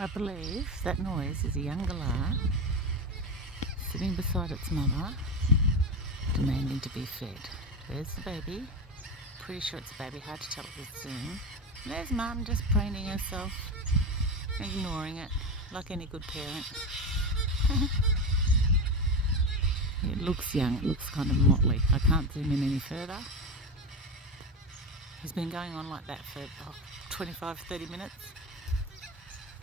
I believe that noise is a young galah sitting beside its mother, demanding to be fed. There's the baby. Pretty sure it's a baby, hard to tell with the zoom. And there's mum just preening herself, ignoring it, like any good parent. It looks young, it looks kind of motley. I can't zoom in any further. He's been going on like that for 25-30 minutes.